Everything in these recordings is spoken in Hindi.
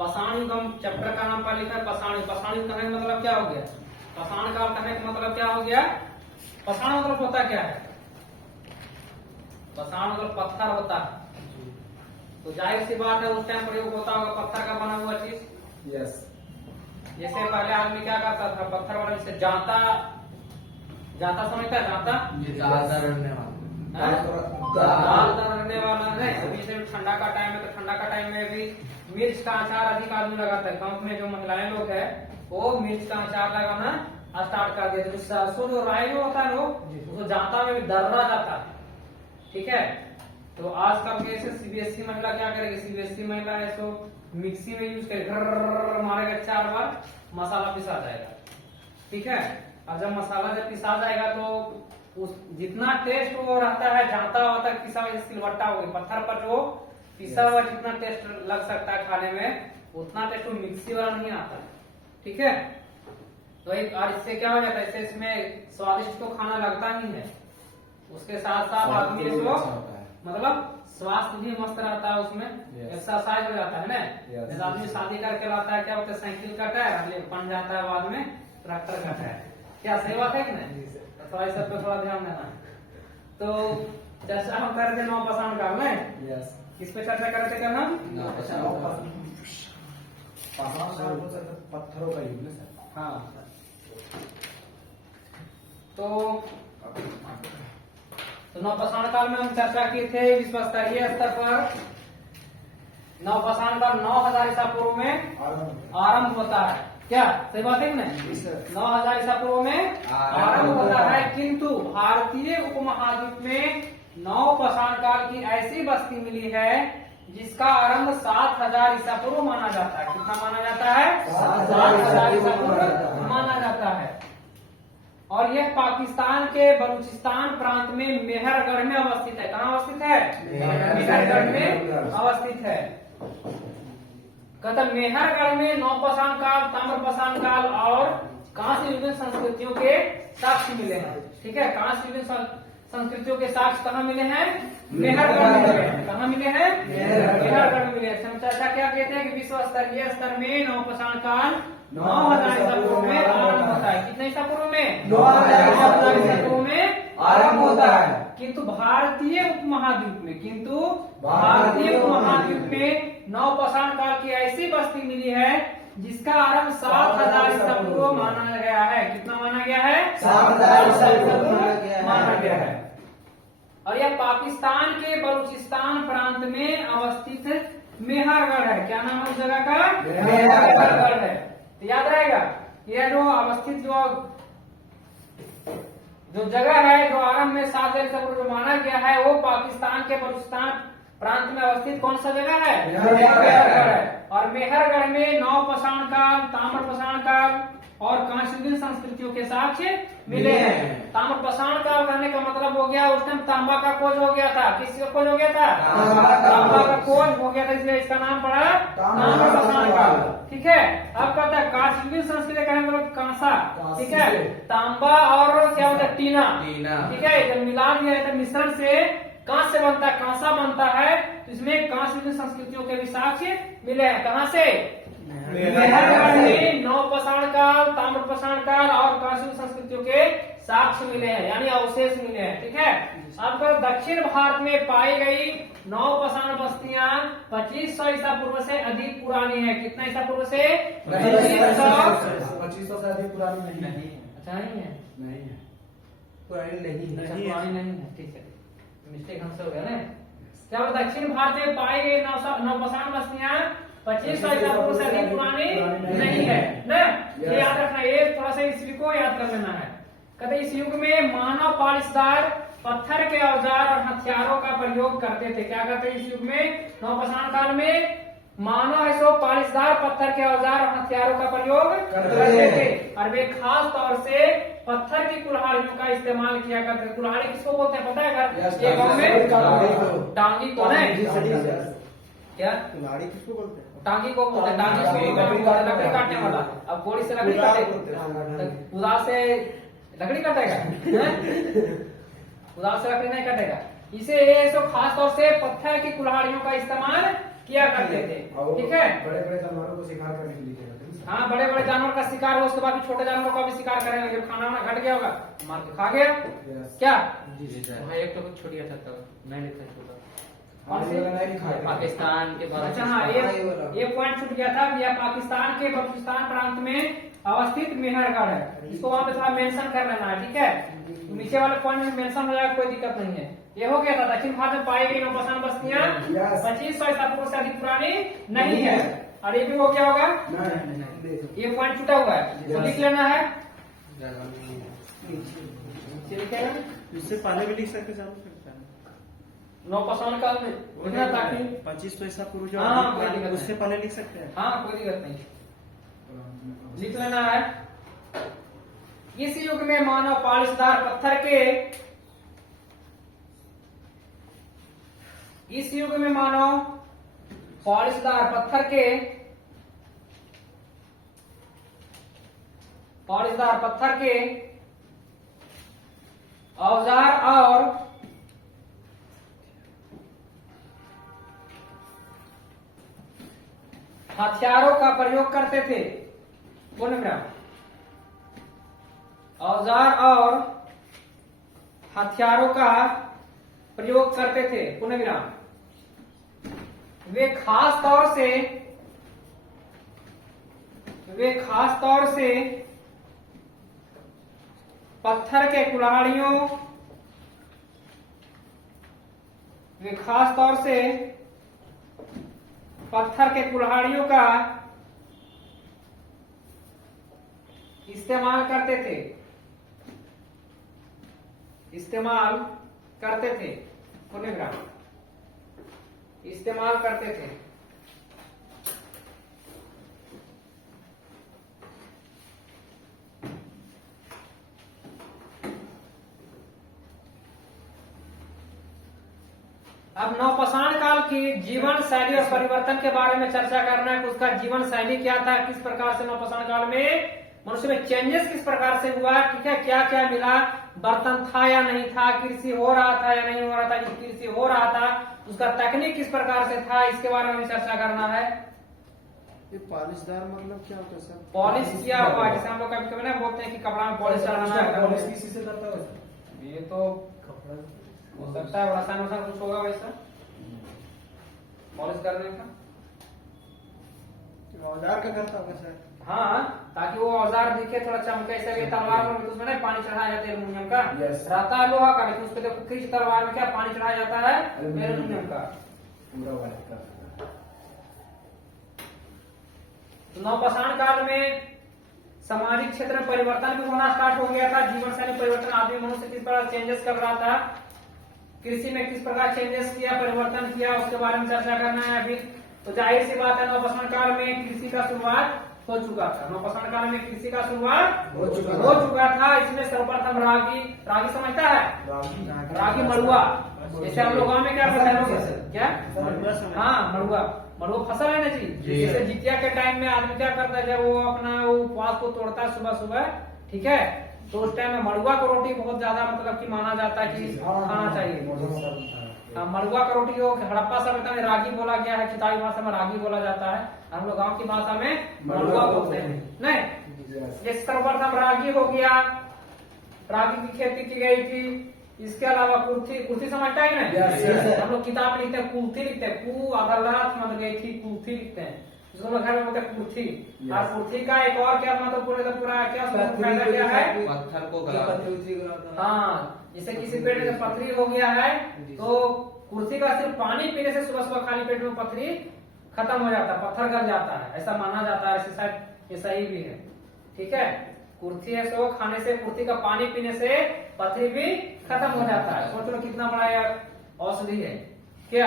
पाषाण युगम चैप्टर का नाम पर लिखा है पाषाण। पाषाण युग कहने का मतलब क्या हो गया? पाषाण काल कहने का मतलब क्या हो गया? पाषाण मतलब होता क्या है? पाषाण मतलब पत्थर होता है, तो जाहिर सी बात है उस टाइम प्रयोग होता होगा पत्थर का बना हुआ चीज। यस। जैसे पहले आदमी क्या करता था, पत्थर वाले से जाता, जाता समझता है? जाता दाल रखने वाला है। अभी से ठंडा का टाइम है, तो ठंडा का टाइम में भी मिर्च का अचार अधिक आदमी लगाता है। गांव में जो महिलाएं लोग है वो मिर्च का अचार लगाना स्टार्ट कर दिया। तो सरसों जो राई में होता है उसको जाता में भी दर्रा जाता है, ठीक है। तो आजकल के सीबीएसई महिला क्या करेगी? सीबीएसई महिला है सो मिक्सी में यूज करेगी, मारेगा 4 बार, मसाला पिसा जाएगा, ठीक है। और जब मसाला जब पिसा जाएगा तो उस जितना टेस्ट वो रहता है जाता हुआ तक पिसा हुआ, सिलवट्टा हो गई पत्थर पर जो पिसा हुआ जितना टेस्ट लग सकता है खाने में, उतना टेस्ट वो मिक्सी वाला नहीं आता है, ठीक है। तो एक और इससे क्या हो जाता है, इससे इसमें स्वादिष्ट तो खाना लगता ही है, उसके साथ साथ आदमी इसको मतलब स्वास्थ्य भी मस्त रहता है, उसमें एक्सरसाइज हो जाता है ना। जैसे आदमी शादी करके लाता है, क्या होता है, साइकिल का टायर बन जाता है, बाद में ट्रैक्टर का टायर। क्या सही बात है कि नहीं? थोड़ा इस सब पे थोड़ा ध्यान देना। तो चर्चा हम कर रहे थे नवपाषाण काल में। यस। किस पे चर्चा कर रहे थे? क्या नाम? पत्थरों का युग है। हाँ, तो नवपाषाण काल में हम चर्चा किए थे विश्व स्तरीय स्तर पर। नवपाषाण काल 9000 ईसा पूर्व में आरंभ होता है। क्या सही बात है कि नहीं? 9000 ईसा पूर्व में आरंभ होता है, किंतु भारतीय उपमहाद्वीप में नवपाषाण काल की ऐसी बस्ती मिली है जिसका आरंभ 7000 ईसा पूर्व माना जाता है। कितना माना जाता है? 7000 ईसा पूर्व माना जाता है। और यह पाकिस्तान के बलूचिस्तान प्रांत में मेहरगढ़ में अवस्थित है। कहाँ अवस्थित है? मेहरगढ़ में अवस्थित है। कहता मेहरगढ़ में नवपाषाण काल, ताम्रपाषाण काल और कांस्य युगीन संस्कृतियों के साक्ष्य मिले हैं, ठीक है। कांस्य युगीन संस्कृतियों के साक्ष्य कहाँ मिले हैं? मेहरगढ़ में मिले हैं। कहाँ मिले हैं? मेहरगढ़ में मिले हैं। हम चर्चा क्या कहते हैं कि विश्व स्तरीय स्तर में नवपाषाण काल 9000 ईसा पूर्व में आरंभ होता है। कितने ईसा पूर्व में? 9000 ईसा पूर्व में आरंभ होता है। किंतु भारतीय उपमहाद्वीप में नवपाषाण काल की ऐसी बस्ती मिली है जिसका आरंभ 7000 ईसा पूर्व माना गया है। कितना माना गया है? 7000 ईसा पूर्व माना गया है। और यह पाकिस्तान के बलूचिस्तान प्रांत में अवस्थित मेहरगढ़ है। क्या नाम है उस जगह का? मेहरगढ़ है। तो याद रहेगा, यह जो अवस्थित जो जगह है, जो आरंभ में 7000 ईसा पूर्व माना गया है, वो पाकिस्तान के बलूचिस्तान प्रांत में अवस्थित कौन सा जगह है? मेहरगढ़ है। और मेहरगढ़ में नवपाषाण काल, ताम्रपाषाण काल और कांस्य युगीन संस्कृतियों के साक्ष्य मिले हैं। ताम्रपाषाण काल कहने का मतलब हो गया उस टाइम तांबा का खोज हो गया था। किसका खोज हो गया था? तांबा का खोज हो गया था, इसलिए इसका नाम पड़ा ताम्रपाषाण काल, ठीक है। अब कहता है कांस्य युगीन संस्कृति कहने का मतलब कांसा, ठीक है। तांबा और क्या होता है? टीना, ठीक है। जब मिला दिया है तो मिश्रण से कांस्य बनता है, कांसा बनता है, तो इसमें कांस्य युगीन संस्कृतियों के भी साक्ष्य मिले हैं। कहाँ से? मेहरगढ़ में नवपाषाण काल, ताम्रपाषाण काल और कांस्य युगीन संस्कृतियों के साक्ष्य मिले हैं, यानी अवशेष मिले हैं, ठीक है। अब दक्षिण भारत में पाई गई नवपाषाण बस्तियां 2500 ईसा पूर्व से अधिक पुरानी है। कितना ईसा पूर्व से? 2500 से अधिक पुरानी नहीं। अच्छा नहीं है? नहीं है, पुरानी नहीं है, ठीक है। मिस्टेक हमसे हो गया ना। क्या दक्षिण भारत में पाई गई नवपाषाण बस्तियां 2500 ईसा पूर्व से अधिक पुरानी नहीं है ना। ये याद रखना, ये थोड़ा सा इस को याद कर लेना है। कहते इस युग में मानव पालिशदार पत्थर के औजार और हथियारों का प्रयोग करते थे। क्या करते इस युग में? नवपाषाण काल में मानव है सो पालिशदार पत्थर के औजार और हथियारों का प्रयोग करते थे, और वे खास तौर से पत्थर की कुल्हाड़ियों का इस्तेमाल किया करते थे। कुल्हाड़ी किसको बोलते हैं पता है? ये गाँव में टांगी कौन है? क्या कुल्हाड़ी किसको बोलते हैं? टांगी को बोलते हैं। टांगी लकड़ी काटने वाला। अब गोली से लकड़ी काटे, कुदाल से लकड़ी काटेगा? कुदाल से लकड़ी नहीं काटेगा। इसे ये सब खास तौर से पत्थर की कुल्हाड़ियों का इस्तेमाल किया करते थे। ठीक है, बड़े बड़े जानवरों को शिकार करने के लिए किया जाता है। हाँ, बड़े बड़े जानवर का शिकार हो, उसके बाद छोटे जानवरों का भी शिकार करेंगे। जब खाना वाना घट गया होगा मार के खा गया। क्या वहाँ एक तो कुछ छोड़िया था तब नहीं था छोटा पाकिस्तान के बाद। अच्छा हाँ, ये पॉइंट छूट गया था कि यह पाकिस्तान के बलूचिस्तान प्रांत में अवस्थित मेहरगढ़ है। इसको वहाँ पे थोड़ा मेंशन कर लेना है। ठीक है, नीचे वाले पॉइंट में मेंशन हो जाएगा, कोई दिक्कत नहीं है। ये हो गया था दक्षिण भारत में पाई गई नौपाषाण बस्तियां 2500 ईसा पूर्व से अधिक पुरानी नहीं है। और ये भी हो गया होगा, ये पॉइंट छूटा हुआ है, तो लिख लेना है। इससे पहले भी लिख सकते हैं, नौपाषाण काल में लिखना ताकि 2500 ईसा पूर्व जो हाँ, कोई दिक्कत उससे नहीं। पहले लिख सकते हैं। हाँ, कोई दिक्कत नहीं, लिख लेना है। इस युग में मानव पॉलिशदार पत्थर के इस युग में मानव पॉलिशदार पत्थर के औजार और हथियारों का प्रयोग करते थे। पुनः औजार और हथियारों का प्रयोग करते थे। पुनः विराम। वे खास तौर से पत्थर के कुल्हाड़ियों का इस्तेमाल करते थे। पुनः विराम। इस्तेमाल करते थे। अब नवपाषाण काल की जीवन शैली और परिवर्तन के बारे में चर्चा करना है। उसका जीवन शैली क्या था, किस प्रकार से नवपाषाण काल में मनुष्य में चेंजेस किस प्रकार से हुआ। ठीक है, क्या क्या मिला, बर्तन था या नहीं था, कृषि हो रहा था या नहीं हो रहा था, कृषि हो रहा था उसका तकनीक किस प्रकार से था, इसके बारे में चर्चा करना है। ये पॉलिशदार मतलब क्या होता है सर? पॉलिश किया हुआ, जैसे हम लोग कभी ना बोलते हैं कि कपड़ा में पॉलिश चढ़ाना है। पॉलिश किसी से करता है? ये तो कपड़ा हो सकता है रसायन वसायन कुछ होगा वैसा पॉलिश करने का। औजार का करता होगा सर? हाँ, ताकि वो औजार दिखे थोड़ा चमके। ऐसा भी तलवार में उसमें नहीं पानी चढ़ाया जाता है एल्यूमिनियम का, रहता है लोहा का, लेकिन उसपे देखो किस तलवार में क्या पानी चढ़ाया जाता है, एल्यूमिनियम का। पूरा वाला का। तो नवपाषाण काल में सामाजिक क्षेत्र में परिवर्तन भी होना स्टार्ट हो गया था। जीवन शैली परिवर्तन, आदमी मनुष्य किस प्रकार चेंजेस कर रहा था, कृषि में किस प्रकार चेंजेस किया, परिवर्तन किया, उसके बारे में चर्चा करना है अभी। तो जाहिर सी बात है नवपाषाण काल में कृषि का शुरुआत हो चुका था। नवपाषाण काल में कृषि का शुरुआत हो चुका था। इसमें सर्वप्रथम रागी समझता है, रागी मड़ुआ। जैसे हम लोग गाँव में क्या फसल है, क्या हाँ मड़ुआ फसल है ना जी। जैसे जितिया के टाइम में आदमी क्या करता है, जब वो अपना उपवास को तोड़ता है सुबह सुबह, ठीक है, तो उस टाइम में मड़ुआ का रोटी बहुत ज्यादा मतलब कि माना जाता है कि खाना चाहिए। मड़ुआ का रोटी को हड़प्पा सभ्यता में रागी बोला गया है, किताबी भाषा में रागी बोला जाता है, हम लोग गाँव की भाषा में मड़ुआ बोलते हैं। नहीं, ये सर्वप्रथम रागी हो गया, रागी की खेती की गई थी। इसके अलावा कुर्थी समझता है ना, हम लोग किताब लिखते हैं कुर्थी लिखते हैं, कु अदालत मतलब गई थी, कुर्थी लिखते हैं, जिसको हम लोग घर में बोलते हैं कुर्थी। और कुर्थी का एक और क्या मतलब पूरा क्या फायदा क्या है, पत्थर को गला। हाँ, जैसे किसी पेट में पथरी हो गया है तो कुर्थी का सिर्फ पानी पीने से सुबह सुबह खाली पेट में पथरी खत्म हो जाता है, पत्थर गल जाता है, ऐसा माना जाता है। ऐसे शायद ये सही भी है। ठीक है, कुर्थी है सो खाने से, कुर्थी का पानी पीने से पथरी भी खत्म हो जाता है। सोच लो कितना बड़ा यार औषधि है। क्या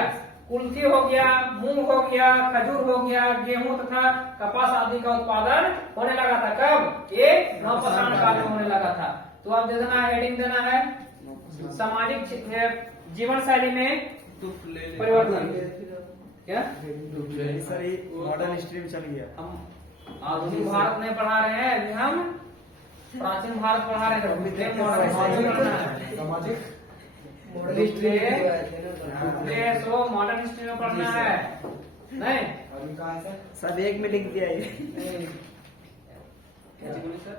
कुल्थी हो गया, मूंग हो गया, खजूर हो गया, गेहूं तथा कपास आदि का उत्पादन होने लगा था। कब? ये नवपाषाण काल में होने लगा था। तो अब दे देना है, हेडिंग देना है सामाजिक जीवन शैली में परिवर्तन। क्या सर मॉडर्न हिस्ट्री में चल गया। हम आधुनिक भारत नहीं पढ़ा रहे हैं, अभी हम प्राचीन भारत पढ़ा रहे हैं। मॉडर्न हिस्ट्री में पढ़ना है। नहीं अभी कहाँ है सब एक में लिख दिया ये। क्या बोले सर?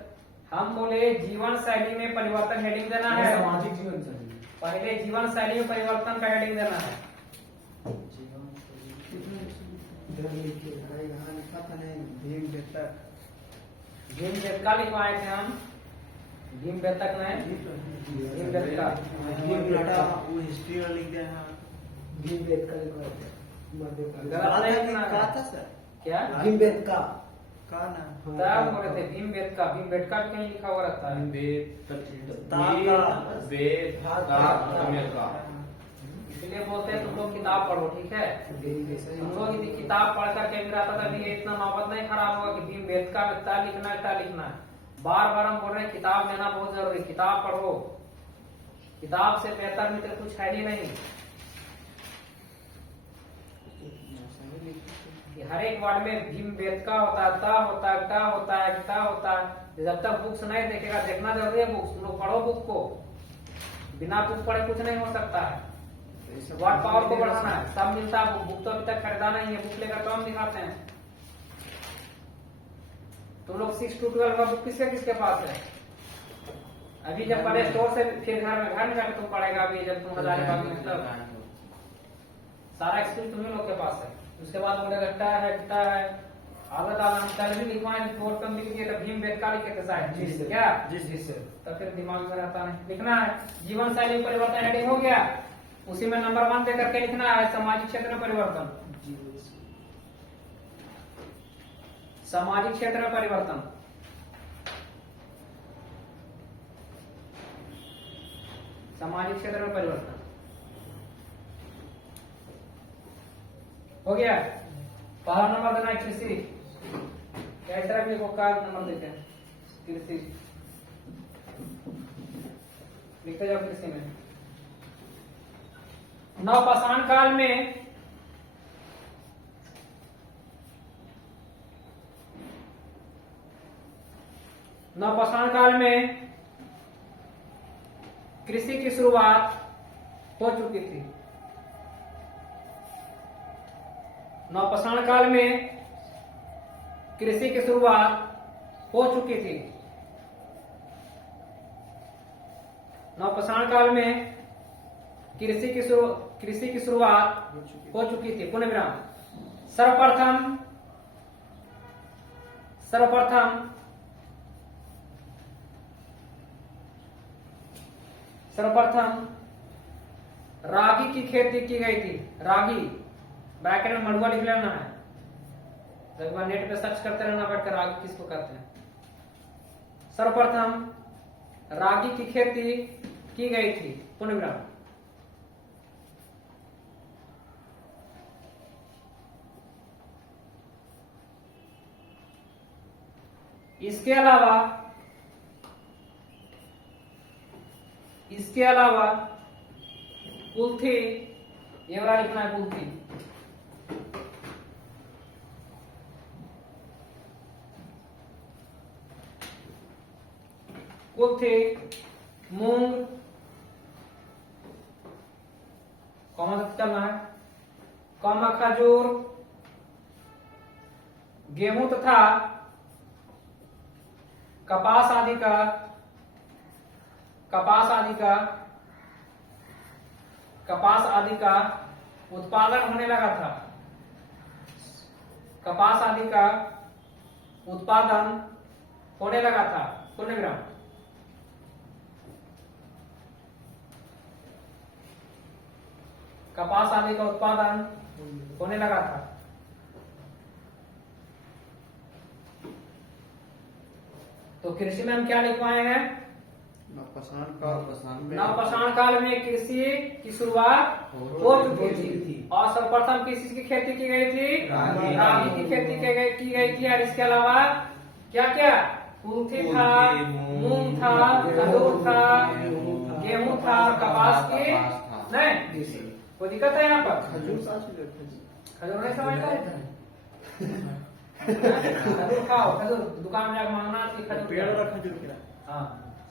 हम बोले जीवन शैली में परिवर्तन हेडिंग देना है। सामाजिक जीवन शैली। पहले जीवन शैली में परिवर्तन का हेडिंग देना है। इधर लिखिए, अरे यहाँ लिखा था नहीं, भीमबेटका। भीमबेटका लिखवाए थे हम, भीमबेटक नहीं, भीमबेटका। भीमबेटका वो हिस्ट्री वाला लिख दिया यहाँ। भीमबेटका लिखवाए थे। गलत नहीं लिखना है। कहा था सर? क्या भीमबेटका कहा ना? तब बोले थे भीमबेटका, भीमबेटका भी कहीं लिखा हुआ रहता है। इसलिए बोलते हैं तुम लोग किताब पढ़ो, ठीक है? तुम लोग यदि किताब पढ़ कर के आता था भी इतना नौबत नहीं खराब होगा कि भीमबेटका में क्या लिखना है क्या लिखना है। बार बार हम बोल रहे हैं किताब लेना बहुत जरूरी है, किताब पढ़ो। किताब से बेहतर मित्र कुछ है ही नहीं। हर एक वर्ड में भीमबेटका होता है, ता होता है, का होता है, क्या होता है। जब तक बुक्स नहीं देखेगा, देखना जरूरी है बुक्स। तुम लोग पढ़ो बुक को, बिना बुक पढ़े कुछ नहीं हो सकता है। वर्ड पावर को बढ़ाना है, सब मिलता है। बुक तो अभी तक खरीदा नहीं है, बुक लेकर तो हम दिखाते हैं। तुम लोग 6 to 12 का बुक किसके किसके पास है? अभी जब पढ़े स्टोर से, फिर घर में जाकर तुम पढ़ेगा। अभी जब तुम हजारीबाग में मतलब सारा एक्सपीरियंस तुम्हें लोग के पास है। उसके बाद बोले गट्टा है, गट्टा है, आदत हम कल भी लिखवाए, बोर्ड पर लिख दिए तो भीमबेटका लिखे थे शायद, क्या? जी सर। तो फिर दिमाग में रहता नहीं। लिखना है जीवन शैली परिवर्तन हेडिंग हो गया, उसी में नंबर 1 दे करके लिखना है सामाजिक क्षेत्र में परिवर्तन। सामाजिक क्षेत्र में परिवर्तन, सामाजिक क्षेत्र में परिवर्तन हो गया। पहला नंबर देना है कृषि। क्या इस तरह को का नंबर देते हैं? कृषि लिखते जाओ। कृषि में नवपाषाण काल में कृषि की शुरुआत हो चुकी थी। नवपाषाण काल में कृषि की शुरुआत हो चुकी थी। नवपाषाण काल में कृषि की शुरुआत हो चुकी थी। पुनः विराम। सर्वप्रथम रागी की खेती की गई थी। रागी ब्रैकेट में मड़ुआ लिख लेना है। एक बार नेट पे सर्च करते रहना बैठकर रागी किसको कहते हैं। सर्वप्रथम रागी की खेती की गई थी। पुनः विराम। इसके अलावा कुल्थी, ये वाला लिखना है कुल्थी। कुल्थी, मूंग, कौन सा चलना है, कौमा खजूर, गेहूं तथा कपास आदि का उत्पादन होने लगा था। कपास आदि का उत्पादन होने लगा था। पुनः विराम। कपास आदि का उत्पादन होने लगा था। तो कृषि में हम क्या लिखवाए हैं? नवपाषाण काल में कृषि की शुरुआत हो चुकी थी और सर्वप्रथम किस चीज की खेती की गई थी? रागी की खेती की गई थी। और इसके अलावा क्या क्या? कुल्थी था, मूंग था, खजूर था, गेहूं था, कपास की नहीं। कोई दिक्कत है यहाँ पर? खजूर नहीं समझता है? खजूर खाओ, खजूर दुकान में जाकर मांगना कि खजूर। पेड़ वाला खजूर क्या? हाँ,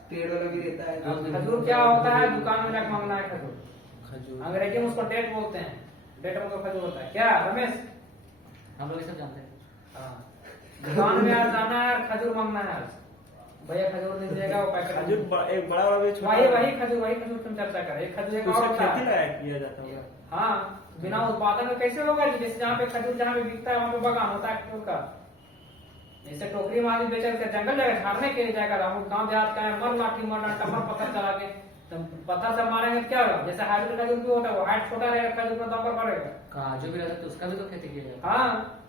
पेड़ वाला भी रहता है। खजूर क्या होता है? दुकान में जाकर मांगना है खजूर। अंग्रेजी में उसको डेट बोलते हैं। डेट मतलब खजूर होता है। क्या रमेश? हम लोग ये सब जानते हैं। हाँ, दुकान में आज जाना है, खजूर मांगना है आज, भैया खजूर नहीं देगा वो पैकेट। खजूर एक बड़ा वाला भी छोटा वही वही खजूर तुम चर्चा करें। एक खजूर एक और उससे होता खेती है। लगाया किया जाता होगा। हाँ, बिना उत्पादन में कैसे होगा जी? जैसे जहाँ पे खजूर जहाँ पे बिकता है वहाँ पे बगान होता है खजूर का। जैसे टोकरी में आदमी बेचे के जंगल जाएगा झाड़ने के लिए जाएगा, हम गाँव देहात का है, मर लाठी मर डंडा मर पत्थर चला के, तो पत्थर से मारेंगे तो क्या होगा? जैसे हाइब्रिड खजूर भी होता है, वो हाइट छोटा रहेगा, खजूर का दाम बढ़ेगा। काजू भी रहता है तो उसका भी तो खेती किया जाता हाँ,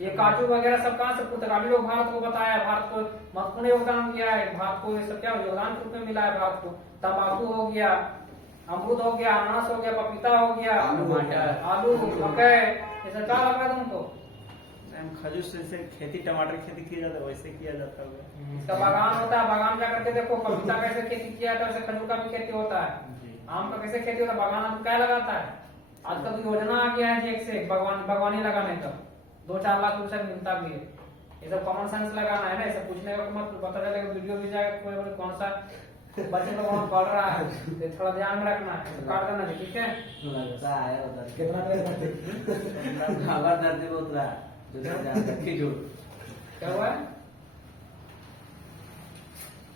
ये काजू वगैरह सब कहाँ से पुर्तगाली लोग भारत को बताया, भारत को महत्वपूर्ण योगदान दिया है, भारत को ये सब क्या योगदान के रूप में मिला है भारत को। तंबाकू हो गया, अमरूद हो गया, अनानास हो गया, पपीता हो गया, आलू मकई, ये सब क्या लग रहा है तुमको? खजूर से खेती टमाटर की खेती किया जाता है, वैसे किया जाता होगा। इसका बागान होता है, बागान जा करके देखो पपीता कैसे खेती किया जाता है, वैसे खजूर का भी खेती होता है, आम का कैसे खेती होता है, बागान आदमी क्या लगाता है। आजकल तो योजना आ गया है जी, एक से एक बागवानी लगाने का, 2-4 लाख रुपए मिलता भी है। ये सब कॉमन सेंस लगाना है ना, ये सब पूछने का मत, पता चलेगा वीडियो भी जाएगा कोई कौन सा बच्चे को वहाँ पढ़ रहा है, तो थोड़ा ध्यान में रखना है, तो काट देना ठीक है। कितना क्या हुआ है?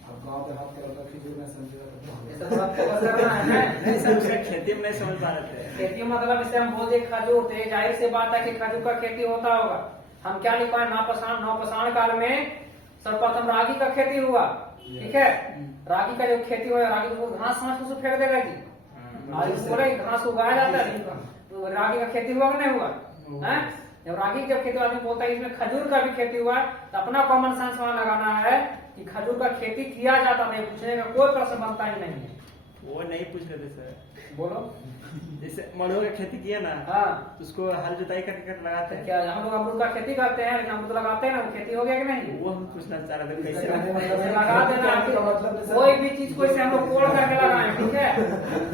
अब गाँव देहात के लोग खजूर में समझेगा ये सब थोड़ा फोकस करना है ना। नहीं सर, उसे खेती में नहीं समझ पा रहे थे। खेती मतलब इसे हम बोल दे खजूर, तो ये जाहिर सी बात है कि खजूर का खेती होता होगा। हम क्या लिखवाए? नवपाषाण काल में सर्वप्रथम रागी का खेती हुआ, ठीक है। रागी का जो खेती हुआ, रागी को घास उसे फेंक देगा जी, बोले घास उगाया जाता है, तो रागी का खेती हुआ कि नहीं हुआ है? जब रागी जब खेती आदमी बोलता है इसमें खजूर का भी खेती हुआ, तो अपना कॉमन सेंस वहां लगाना है कि खजूर का खेती किया जाता है, पूछने का कोई प्रश्न बनता ही नहीं है। वो नहीं पूछ रहे थे सर। बोलो। जैसे मड़ुआ का खेती किया ना, हाँ, तो उसको हल जुताई करके लगाते हैं। क्या हम लोग अमरूद का खेती करते हैं, लेकिन अमरूद लगाते हैं ना, वो खेती हो गया कि नहीं? वो हम पूछना चाह रहे थे कैसे लगा देना। कोई भी चीज को इसे हम लोग कोड़ करके लगाएं, ठीक है,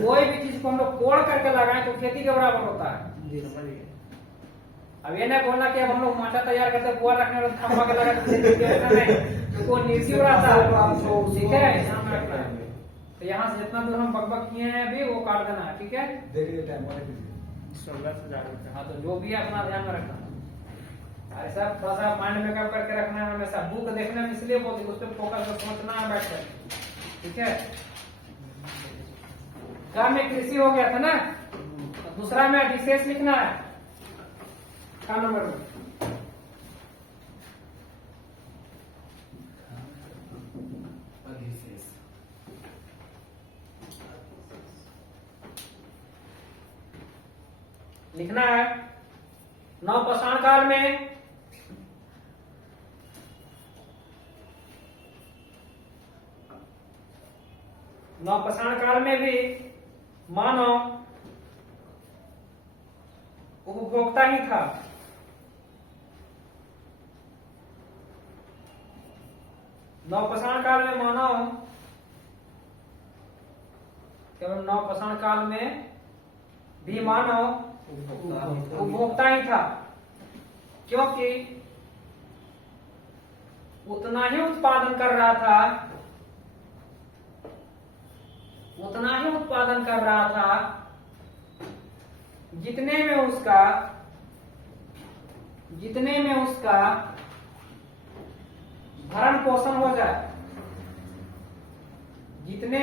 कोई भी चीज को हम लोग कोड़ करके लगाएं तो खेती के बराबर होता है। समझ गए। अब ये नहीं बोलना कि अब हम लोग माचा तैयार करते बुआ रखने और खंभा के लगा तो वो निर्जीव रहता है, ठीक है, ध्यान में रखना है। तो यहाँ से जितना दूर हम बकबक किए हैं अभी वो काट देना है, ठीक है। देखिए टाइम 16 से जा रहे थे। हाँ, तो जो भी है अपना ध्यान में रखना। ऐसा थोड़ा सा माइंड मेकअप करके रखना है हमेशा। बुक देखने में इसलिए बोलती उस पर फोकस कर सोचना है बैठ कर, ठीक है। काम में कृषि हो गया था ना, दूसरा में विशेष लिखना है, काम नंबर में लिखना है। नवपाषाण काल में भी मानव उपभोक्ता ही था। नवपाषाण काल में मानव केवल नवपाषाण काल में भी मानव उपभोक्ता ही था, क्योंकि उतना ही उत्पादन कर रहा था, जितने में उसका भरण पोषण हो जाए, जितने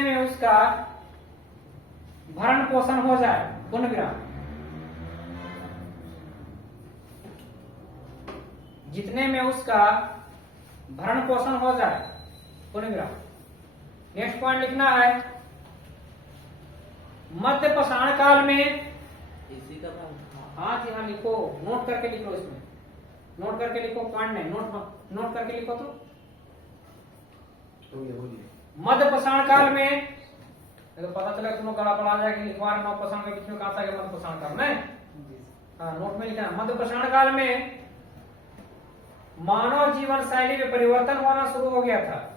में उसका भरण पोषण हो जाए, पूर्ण विराम, जितने में उसका भरण पोषण हो जाए, पूर्ण विराम। नेक्स्ट पॉइंट लिखना है, मध्यपाषाण काल में, इसी का हाँ जी हाँ लिखो, नोट करके लिखो, इसमें नोट करके लिखो, पॉइंट नहीं, नोट करके लिखो। तो मध्यपाषाण काल में तो पता चला तुम लोग गला पड़ा जाएगा, लिखवा नवपाषाण के बीच में कहा था मध्यपाषाण काल में, हाँ नोट में लिखना। मध्यपाषाण काल में मानव जीवन शैली में परिवर्तन होना शुरू हो गया था।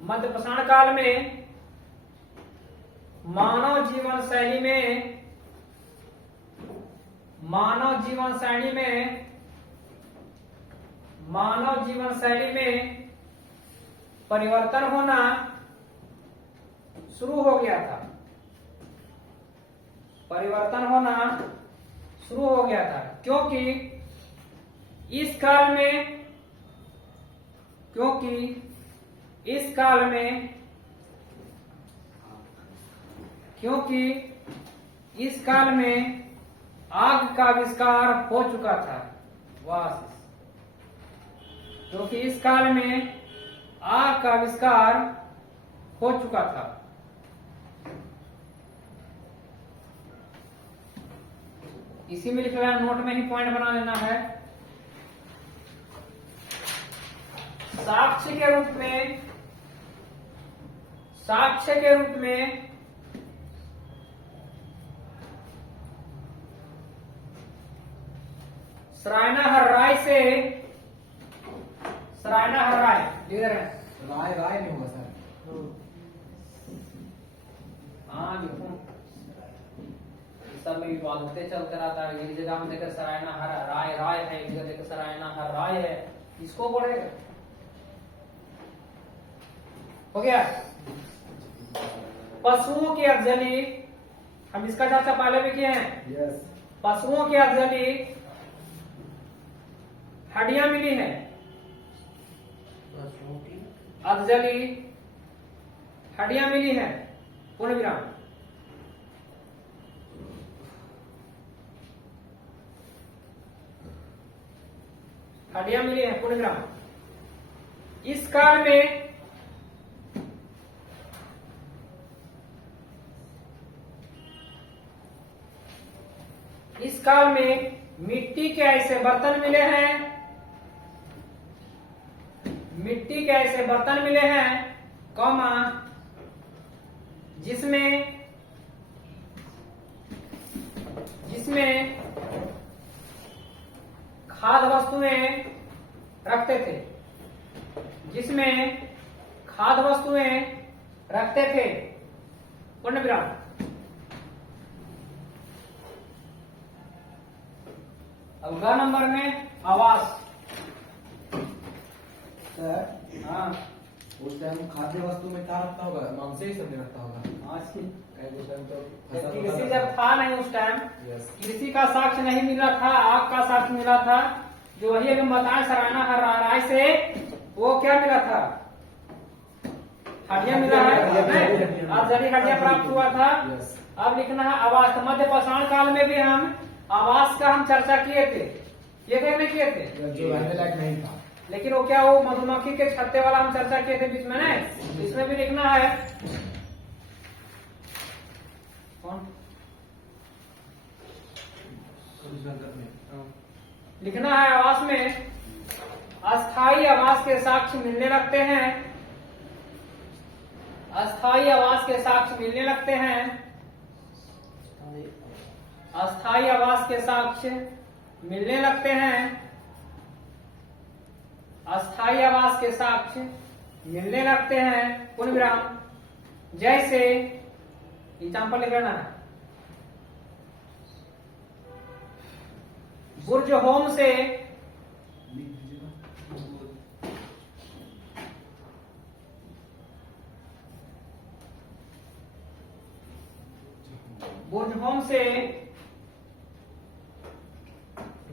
मध्यपाषाण काल में मानव जीवन शैली में परिवर्तन होना शुरू हो गया था। परिवर्तन होना शुरू हो गया था, क्योंकि इस काल में आग का आविष्कार हो चुका था। क्योंकि इस काल में आग का आविष्कार हो चुका था। इसी में लिख रहा है, नोट में ही पॉइंट बना लेना है। साक्ष्य के रूप में सरायनाहर राय इधर है, राय नहीं होगा सर। हाँ लिखूं, सब में विवाद होते चलते रहता है। एक जगह में देखकर सरायनाहर राय है, एक जगह देखकर सरायनाहर राय है, किसको पढ़ेगा? हो गया। पशुओं की अफजली, हम इसका चर्चा पहले भी किए हैं। पशुओं की अफजली हड्डियां मिली हैं, अफजली हड्डियां मिली हैं, पूर्ण विराम। हड्डियां मिली हैं, पूर्ण विराम। इस काल में मिट्टी के ऐसे बर्तन मिले हैं, कौमा, जिसमें खाद्य वस्तुएं रखते थे, पूर्ण विराम। अब ग नंबर में आवास। सर हाँ उस टाइम खाद्य वस्तु में क्या रखता होगा? मांस ही सब में रखता होगा। उस टाइम तो कृषि जब था नहीं, उस टाइम यस। कृषि का साक्ष्य नहीं मिला था, आग का साक्ष्य मिला था। जो वही अभी बताए सराहना राय से, वो क्या मिला था? हड्डियां मिला है, अफजली हड्डियां प्राप्त हुआ था। अब लिखना है आवास। तो मध्य पाषाण काल में भी हम आवास का हम चर्चा किए थे, नहीं किए थे? जो रहने लायक नहीं था, लेकिन वो क्या, वो मधुमक्खी के छत्ते वाला हम चर्चा किए थे बीच में ना। इसमें भी लिखना है कौन लिखना है आवास में अस्थाई आवास के साक्ष्य मिलने लगते हैं, अस्थाई आवास के साक्ष्य मिलने लगते हैं, अस्थाई आवास के साक्ष्य मिलने लगते हैं, अस्थाई आवास के साक्ष्य मिलने लगते हैं, पूर्ण विराम। जैसे एग्जाम्पल लिख लेना है, बुर्ज होम से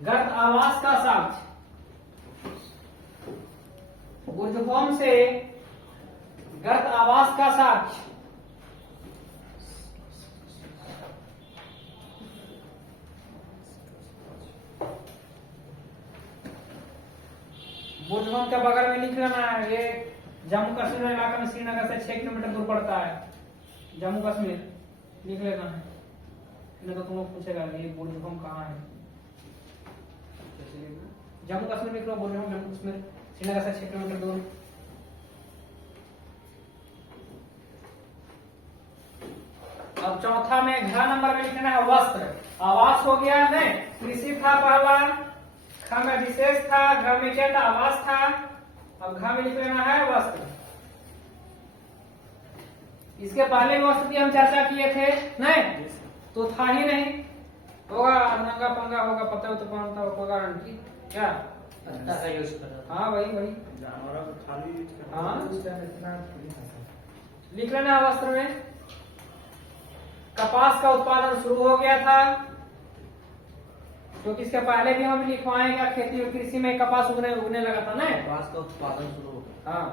गर्त आवास का साक्ष्य, बुर्ज होम से गर्त आवास का साक्ष्य बुर्ज होम के बगल में लिख लेना है। ये जम्मू कश्मीर इलाका में श्रीनगर से 6 किलोमीटर दूर पड़ता है, जम्मू कश्मीर लिख लेना है। नहीं तो तुम लोग पूछेगा ये बुर्ज होम कहाँ है? जम्मू कश्मीर लिख लो, बुर्ज होम जम्मू कश्मीर श्रीनगर से 6 किलोमीटर दूर। अब चौथा में घ नंबर में लिखना है वस्त्र। आवास हो गया है, कृषि था पहला, ख में विशेष था, घ में क्या था? आवास था। अब घ में लिख लेना है वस्त्र। इसके पहले वस्त्र की हम चर्चा किए थे नहीं, तो था ही नहीं। होगा नंगा पंगा होगा, पता हो तो पहनता होगा आंटी क्या? अच्छा यूज कर रहा था। हाँ वही जानवरों को खाली यूज करना। हाँ उस टाइम इतना थोड़ी था सर। लिख लेना है वस्त्र में। कपास का उत्पादन शुरू हो गया था, क्योंकि इसके पहले भी हम लिखवाए क्या खेती और कृषि में कपास उगने लगा था ना। कपास का उत्पादन शुरू हो गया। हाँ,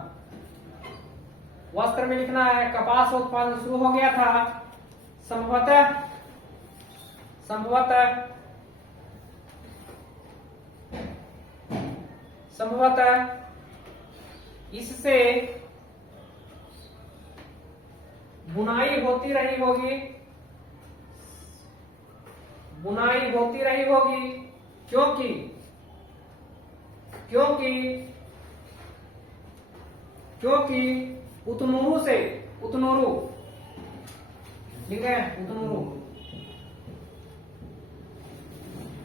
वस्त्र में लिखना है कपास का उत्पादन शुरू हो गया था संभवतः इससे बुनाई होती रही होगी, क्योंकि उतनूरू ठीक है,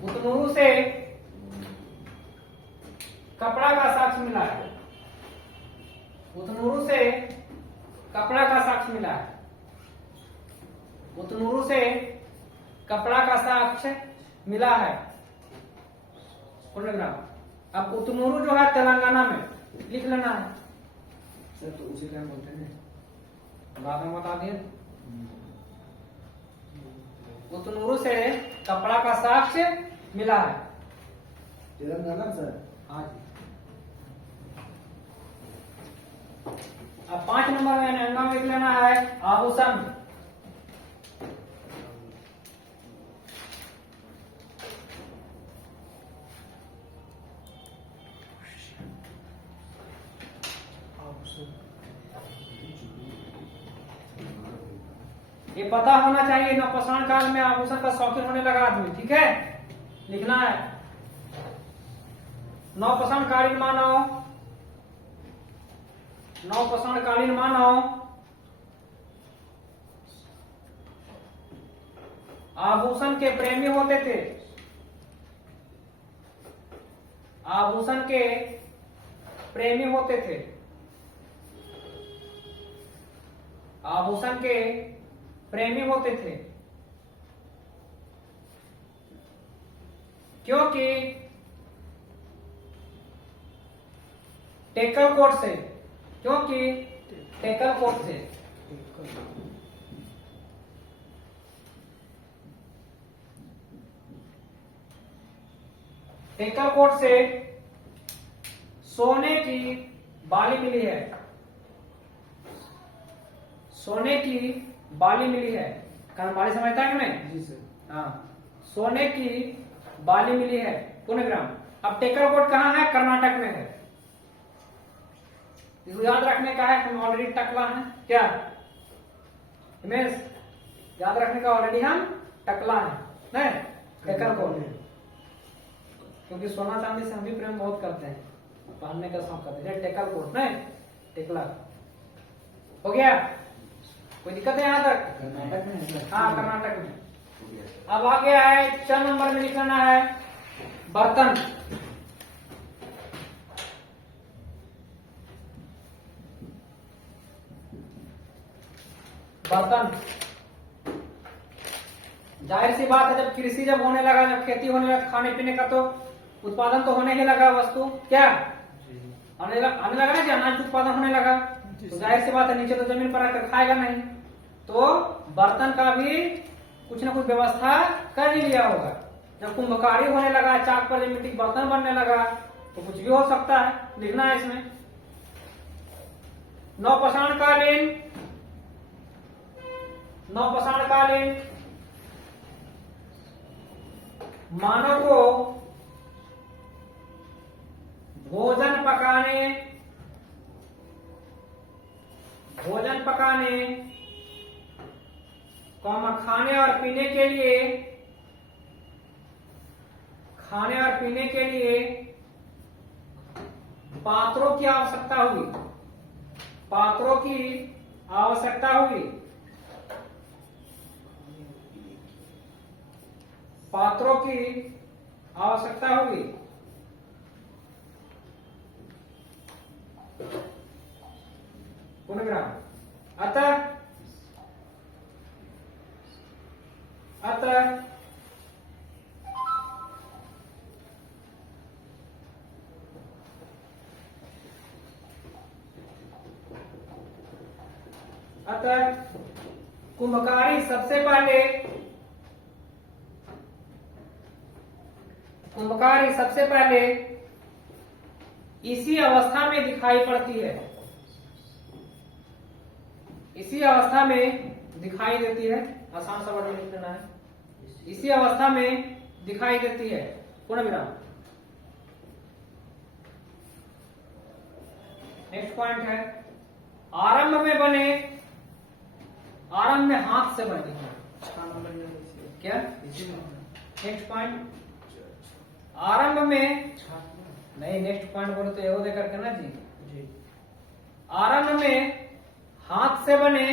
उतनूरू से कपड़ा का साक्ष्य मिला है, उतनूरू से कपड़ा का साक्ष्य मिला है, उतनूरू से कपड़ा का साक्ष्य मिला है। अब उतनूरू जो है तेलंगाना में, लिख लेना है सर। तो उसे क्या बोलते हैं? बाद में बता दिए। उतनूरू से कपड़ा का साक्ष्य मिला है। तेलंगाना सर। हाँ जी। अब 5 नंबर में नाम लिख लेना है आभूषण। ये पता होना चाहिए नवपाषाण काल में आभूषण का शौकीन होने लगा आदमी, ठीक है, लिखना है। नवपाषाणकालीन मानव आभूषण के प्रेमी होते थे, आभूषण के प्रेमी होते थे, आभूषण के प्रेमी होते थे, क्योंकि टेकल कोट से, टेकल कोट से सोने की बाली मिली है, सोने की बाली मिली है। कारण बाली समझता है कि नहीं? जी सर। हाँ, सोने की बाली मिली है। पुनग्राम। अब टेकल कोट कहाँ है? कर्नाटक में है। इसको याद रखने का है, हम ऑलरेडी टकला है क्या हिमेश? याद रखने का ऑलरेडी हम टकला है नहीं? टेकल कोट, क्योंकि सोना चांदी से हम भी प्रेम बहुत करते हैं, पहनने का शौक करते हैं। टेकल कोट नहीं, टेकला हो गया। कोई दिक्कत है यहाँ तक? कर्नाटक में है सर। हाँ, कर्नाटक में। अब आ गया है 4 नंबर में लिखना है बर्तन। बर्तन, जाहिर सी बात है, जब कृषि जब होने लगा, जब खेती होने लगा, खाने पीने का तो उत्पादन तो होने ही लगा, वस्तु क्या आने लगा ना, अनाज उत्पादन होने लगा, तो जाहिर सी बात है नीचे तो जमीन पर आकर खाएगा नहीं, तो बर्तन का भी कुछ ना कुछ व्यवस्था कर ही लिया होगा। जब कुंभकारी होने लगा, चाक पर मिट्टी के बर्तन बनने लगा, तो कुछ भी हो सकता है, लिखना है इसमें। नवपाषाणकालीन मानव को भोजन पकाने खाने और पीने के लिए पात्रों की आवश्यकता होगी, पात्रों की आवश्यकता होगी, पात्रों की आवश्यकता होगी। पुनर्ग्राम। अतः कुंभकारी सबसे पहले इसी अवस्था में दिखाई पड़ती है, इसी अवस्था में दिखाई देती है। आसान सा वर्ड लिख देना है, इसी अवस्था में दिखाई देती है। पूर्ण विराम। नेक्स्ट पॉइंट है आरंभ में बने, आरंभ में हाथ से बने। क्या नेक्स्ट पॉइंट? आरंभ में नहीं, नेक्स्ट पॉइंट बोलो तो एरो देकर के ना जी। आरंभ में हाथ से बने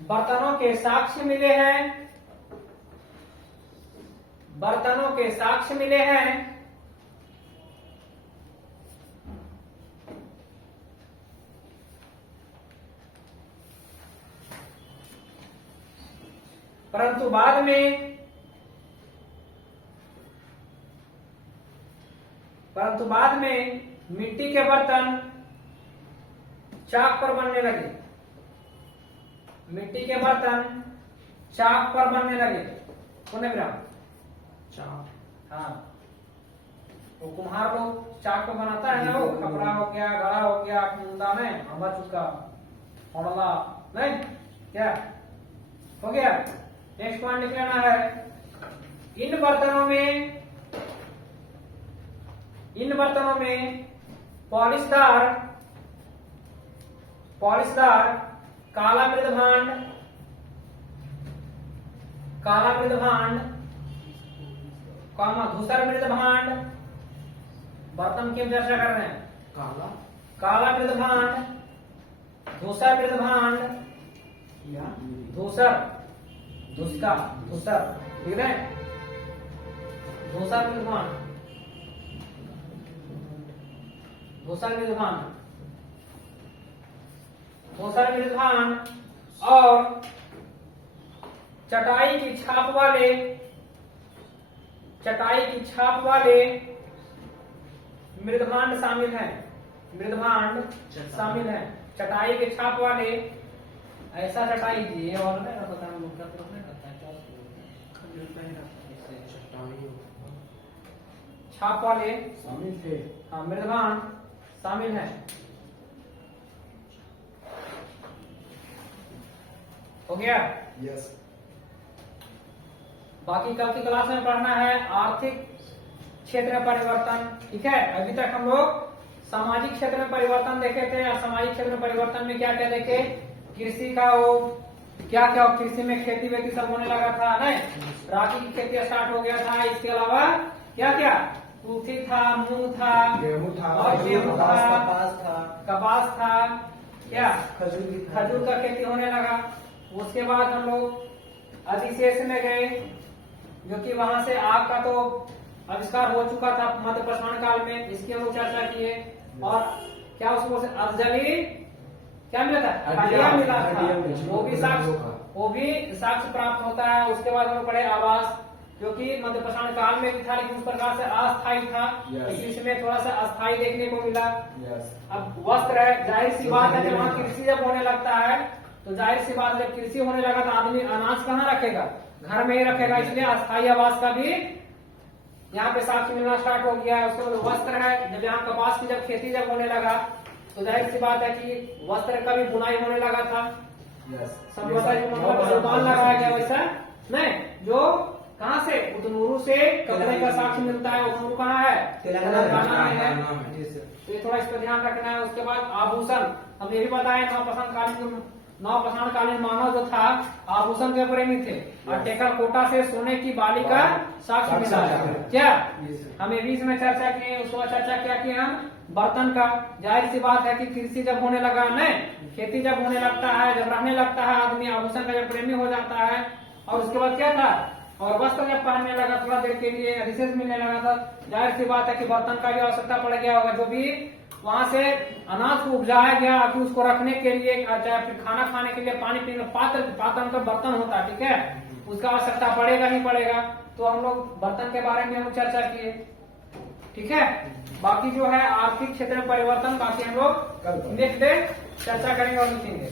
बर्तनों के साक्ष्य मिले हैं, बर्तनों के साक्ष्य मिले हैं। परंतु बाद में मिट्टी के बर्तन चाक पर बनने लगे, मिट्टी के बर्तन चाक पर बनने लगे। पुनः विराम। चाक, हाँ, वो कुम्हार लोग चाक पर बनाता है ना, वो कपड़ा हो गया, गड़ा हो गया, कुंदा में हवा चुका होड़ला नहीं क्या हो गया। नेक्स्ट पॉइंट लिख लेना है इन बर्तनों में पॉलिशदार काला मृदभांड धूसर मृदभांड, बर्तन की हम चर्चा कर रहे हैं। काला मृदभांड, धूसर मृदभांड या धूसर ठीक है, धूसर मृदभांड और चटाई की छाप वाले मृदभांड शामिल है। चटाई के छाप वाले ऐसा चटाई दिए और पता नहीं मुद्दा तो नहीं करता है, छाप वाले शामिल थे। हाँ, मृदभांड शामिल है। हो गया? यस। बाकी कल की क्लास में पढ़ना है आर्थिक क्षेत्र में परिवर्तन। ठीक है, अभी तक हम लोग सामाजिक क्षेत्र में परिवर्तन देखे थे, और सामाजिक क्षेत्र में परिवर्तन में क्या क्या देखे? कृषि का वो क्या क्या, कृषि में खेती वेती सब होने लगा था नहीं, रागी की खेती स्टार्ट हो गया था। इसके अलावा क्या क्या? कुल्थी था, मूंग था, गेहूं था, और गेहूं था, कपास था, क्या खजूर का खेती होने लगा। उसके बाद हम लोग अधिशेष में गए, जो कि वहां से आग का तो आविष्कार हो चुका था मध्य पाषाण काल में, इसकी हम लोग चर्चा किए। और क्या उसको अर्धजली क्या मिला था? हड्डियां मिला था, वो भी साक्ष्य प्राप्त होता है। उसके बाद हम पढ़े आवास, जो कि मध्य पाषाण काल में भी था, लेकिन उस प्रकार से अस्थायी था, इसमें थोड़ा सा अस्थायी देखने को मिला। अब वस्त्र है, जाहिर सी बात है, जब वहाँ कृषि जब होने लगता है तो जाहिर सी बात, जब कृषि होने लगा तो आदमी अनाज कहाँ रखेगा? घर में ही रखेगा, इसलिए अस्थायी आवास का भी यहाँ पे साक्ष्य मिलना स्टार्ट हो गया है। उसके बाद वस्त्र है, जब यहाँ कपास की जब खेती जब होने लगा तो जाहिर सी बात है कि वस्त्र का भी बुनाई होने लगा था। सभ्यता लगाया गया वैसा नहीं, जो कहाँ से? उतनूरू से कपड़े का साक्ष्य मिलता है। उतनूरू कहाँ है? तेलंगाना में है, तो ये थोड़ा इस पर ध्यान रखना है। उसके बाद आभूषण, हम ये भी बताया नवपाषाण कालीन मानव जो था आभूषण के प्रेमी थे, और टेराकोटा से सोने की बाली का साक्ष्य मिला है। क्या हमें बीच में चर्चा किए? उसके बाद चर्चा क्या की हम? बर्तन का। जाहिर सी बात है कि कृषि जब होने लगा नहीं, खेती जब होने लगता है, जब रहने लगता है आदमी, आभूषण का जब प्रेमी हो जाता है। और उसके बाद क्या था? और वस्त्र जब पहनने लगा थोड़ा देर के लिए, अधिशेष मिलने लगा था, जाहिर सी बात है कि बर्तन का भी आवश्यकता पड़ गया होगा। जो भी वहां से अनाज को उपजाया गया, फिर उसको रखने के लिए, चाहे फिर खाना खाने के लिए, पानी पीने पात्र का बर्तन होता है, ठीक है, उसका आवश्यकता पड़ेगा नहीं पड़ेगा। तो हम लोग बर्तन के बारे में हम चर्चा किए। ठीक है। बाकी जो है आर्थिक क्षेत्र में परिवर्तन, बाकी हम लोग नेक्स्ट डे चर्चा करेंगे और लिखेंगे।